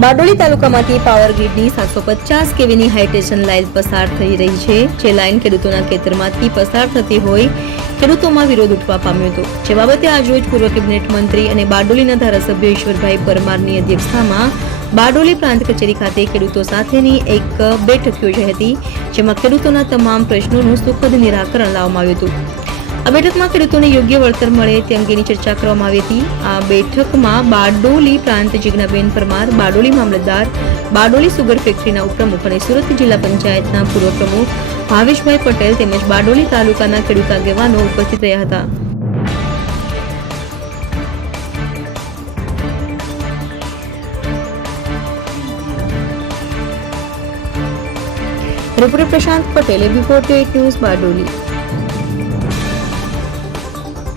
Bardoli તાલુકામાંથી power ગ્રીડની 750 કેવીની high tension line પસાર થઈ રહી છે, જે લાઇન ખેડૂતોના ખેતરમાંથી પસાર થતી હોય ખેડૂતોમાં વિરોધ ઉઠવા પામ્યો હતો, જે બાબતે આજરોજ પૂર્વ કેબિનેટ મંત્રી અને બારડોલીના ધારાસભ્ય ઈશ્વરભાઈ પરમારની અધ્યક્ષતામાં બારડોલી પ્રાંત કચેરી ખાતે ખેડૂતો સાથેની એક બેઠક યોજાઈ હતી, જેમાં ખેડૂતોના તમામ પ્રશ્નોનું સુખદ નિરાકરણ લાવવામાં આવ્યું હતું। આ બેઠકમાં ખેડૂતોને યોગ્ય વળતર મળે તે અંગેની ચર્ચા કરવામાં આવી હતી। આ બેઠકમાં બારડોલી પ્રાંત જિજ્ઞાબેન પરમાર, બારડોલી મામલતદાર, બારડોલી સુગર ફેક્ટરીના ઉપપ્રમુખ અને સુરત જિલ્લા પંચાયતના પૂર્વ પ્રમુખ ભાવેશભાઈ પટેલ તેમજ બારડોલી તાલુકાના ખેડૂત આગેવાનો ઉપસ્થિત રહ્યા હતા। રિપોર્ટર પ્રશાંત પટેલ, એબી 48 ન્યૂઝ, બારડોલી।